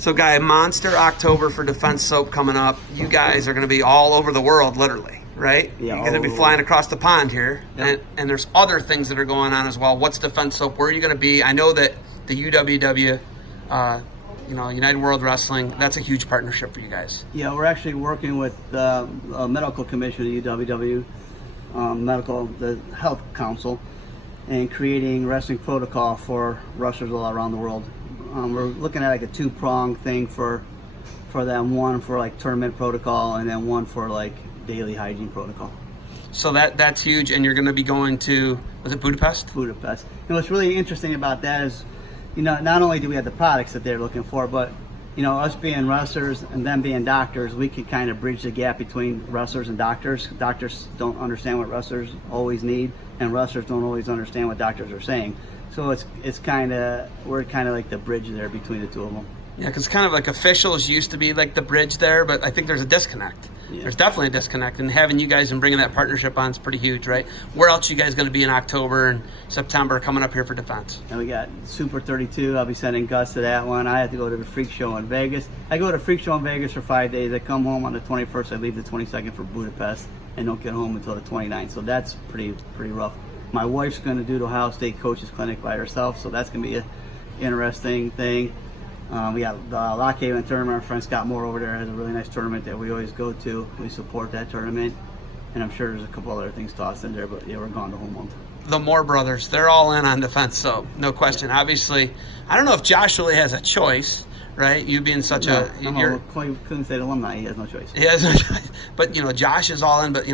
So, Guy, Monster October for Defense Soap coming up. You guys are going to be all over the world, literally, right? Yeah, you're going to be flying across the pond here. Yep. And there's other things that are going on as well. What's Defense Soap? Where are you going to be? I know that the UWW, United World Wrestling, that's a huge partnership for you guys. Yeah, we're actually working with the medical commission of UWW, the health council, and creating wrestling protocol for wrestlers all around the world. We're looking at like a two-prong thing for them, one for like tournament protocol and then one for like daily hygiene protocol. So that's huge, and you're going to be going to, was it Budapest? Budapest. And what's really interesting about that is, not only do we have the products that they're looking for, but us being wrestlers and them being doctors, we could kind of bridge the gap between wrestlers and doctors. Doctors don't understand what wrestlers always need, and wrestlers don't always understand what doctors are saying. So we're kind of like the bridge there between the two of them. Yeah, because kind of like officials used to be like the bridge there, but I think there's a disconnect. Yeah. There's definitely a disconnect, and having you guys and bringing that partnership on is pretty huge, right? Where else are you guys going to be in October and September coming up here for Defense? And we got Super 32. I'll be sending Gus to that one. I have to go to the Freak Show in Vegas. I go to Freak Show in Vegas for 5 days. I come home on the 21st. I leave the 22nd for Budapest and don't get home until the 29th. So that's pretty rough. My wife's going to do the Ohio State Coaches Clinic by herself, so that's going to be an interesting thing. We got the Lock Haven tournament. Our friend Scott Moore over there has a really nice tournament that we always go to. We support that tournament, and I'm sure there's a couple other things tossed in there, but yeah, we're gone the whole month. The Moore brothers, they're all in on Defense Soap, no question. Obviously, I don't know if Josh really has a choice, right? You being such Couldn't say alumni, he has no choice. He has no choice. But, Josh is all in, but,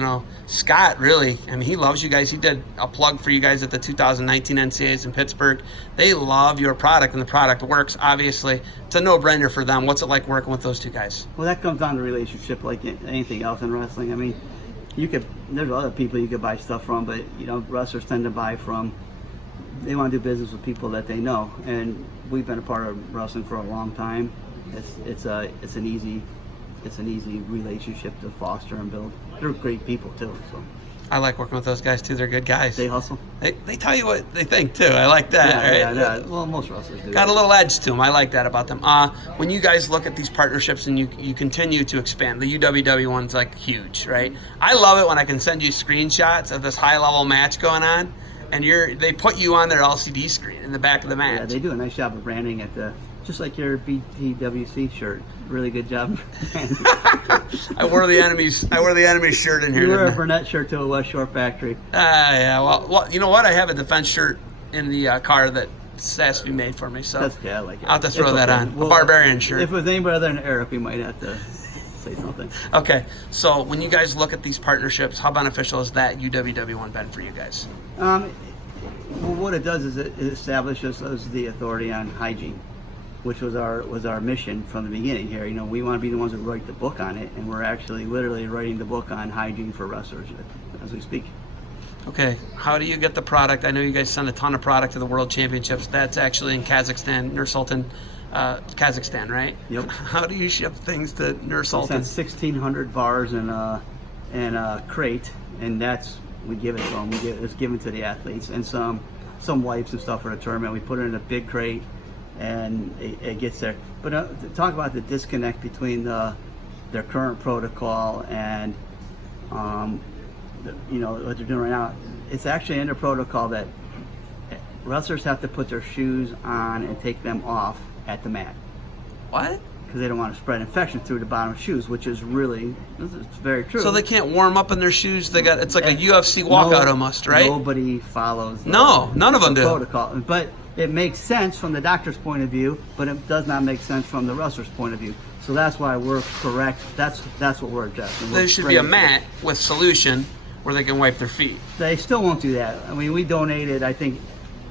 Scott really, he loves you guys. He did a plug for you guys at the 2019 NCAAs in Pittsburgh. They love your product, and the product works, obviously. It's a no-brainer for them. What's it like working with those two guys? Well, that comes down to relationship like anything else in wrestling. There's other people you could buy stuff from, but, wrestlers tend to buy from, they want to do business with people that they know, and we've been a part of wrestling for a long time. It's an easy relationship to foster and build. They're great people too. So I like working with those guys too. They're good guys. They hustle. They tell you what they think too. I like that. Yeah. Well, most wrestlers do. Got a little edge to them. I like that about them. When you guys look at these partnerships and you continue to expand, the UWW one's like huge, right? I love it when I can send you screenshots of this high level match going on, and they put you on their LCD screen in the back of the match. Yeah, they do a nice job of branding at just like your BTWC shirt. Really good job. I wore the enemy's shirt in here. You wear a Burnett shirt to a West Shore factory. Yeah. Well, you know what? I have a Defense shirt in the car that has to be made for me. So that's okay. I like it. I'll have to throw that on. A Barbarian shirt. If it was anybody other than Eric, we might have to say something. Okay. So when you guys look at these partnerships, how beneficial has that UWW one been for you guys? Well, what it does is it establishes us as the authority on hygiene, which was our mission from the beginning here. We want to be the ones that write the book on it, and we're actually literally writing the book on hygiene for wrestlers as we speak. Okay, how do you get the product? I know you guys send a ton of product to the World Championships. That's actually in Kazakhstan, Nur-Sultan, Kazakhstan, right? Yep. How do you ship things to Nur-Sultan? We send 1,600 bars in a crate, and we give it to them. It's given to the athletes, and some wipes and stuff for the tournament. We put it in a big crate, and it gets there. But to talk about the disconnect between their current protocol and what they're doing right now, it's actually in their protocol that wrestlers have to put their shoes on and take them off at the mat. What? Because they don't want to spread infection through the bottom of shoes, which is it's very true. So they can't warm up in their shoes. It's like a UFC walkout almost, right? Nobody follows. None of them do. Protocol, but it makes sense from the doctor's point of view, but it does not make sense from the wrestler's point of view. So that's why we're correct. That's what we're adjusting. There should be a mat with solution where they can wipe their feet. They still won't do that. We donated, I think,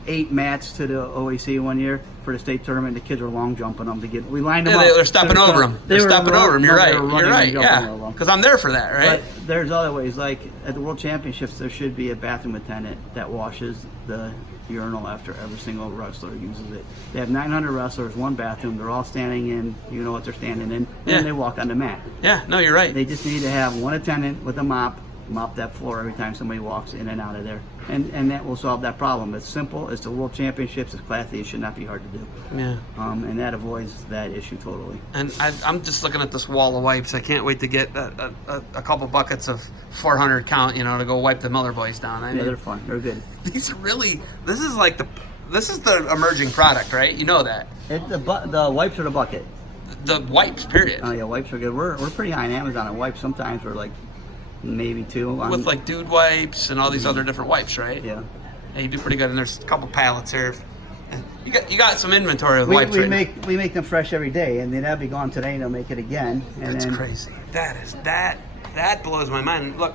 8 mats to the OAC one year for the state tournament. The kids were long jumping them to get. We lined them up. They're stepping over them. They're stepping over them. You're right. You're right. Yeah. Yeah. Because I'm there for that, right? But there's other ways. Like at the World Championships, there should be a bathroom attendant that washes the urinal after every single wrestler uses it. They have 900 wrestlers, one bathroom. They're all standing in. You know what they're standing in. And then they walk on the mat. Yeah. No, you're right. They just need to have one attendant with a mop mop that floor every time somebody walks in and out of there, and that will solve that problem. It's simple. It's the World Championships. It's classy. It should not be hard to do. Yeah. And that avoids that issue totally. And I'm just looking at this wall of wipes. I can't wait to get a couple buckets of 400 count, to go wipe the Miller boys down. I Yeah, mean, they're fun. They're good. these are really. This is the emerging product, right? You know that. The wipes are the bucket. The wipes, period. Oh yeah, wipes are good. We're pretty high on Amazon on wipes. Sometimes we're like maybe 2 on, With like dude wipes and all these other different wipes, right? yeah. Yeah, you do pretty good. And there's a couple pallets here. And you got some inventory of We wipes. Right we make them fresh every day, and then that'll be gone today, and they'll make it again. And That's then, crazy. That blows my mind. Look,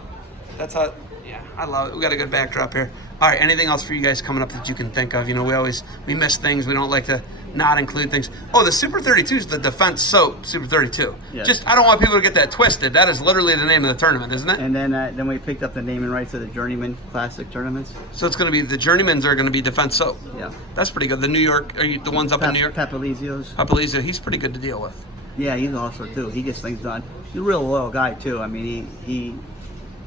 that's how. Yeah, I love it. We got a good backdrop here. All right, anything else for you guys coming up that you can think of? We miss things. We don't like to not include things. Oh, the Super 32 is the Defense Soap Super 32. Yes. I don't want people to get that twisted. That is literally the name of the tournament, isn't it? And then we picked up the naming rights of the Journeyman Classic tournaments. So it's going to be the Journeymans are going to be Defense Soap. Yeah. That's pretty good. The New York, are you the ones up in New York? Papalizio's. Papalizio, he's pretty good to deal with. Yeah, he's also too. He gets things done. He's a real loyal guy too. I mean, he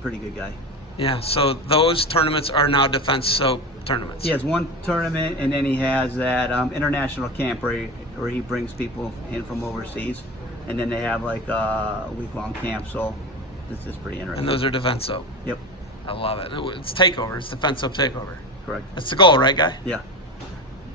pretty good guy. Yeah, so those tournaments are now Defense Soap tournaments. He has one tournament, and then he has that international camp where he brings people in from overseas, and then they have like a week-long camp. So this is pretty interesting. And those are Defense Soap. Yep, I love it. It's Takeover. It's Defense Soap Takeover. correct. That's the goal, right, guy? Yeah.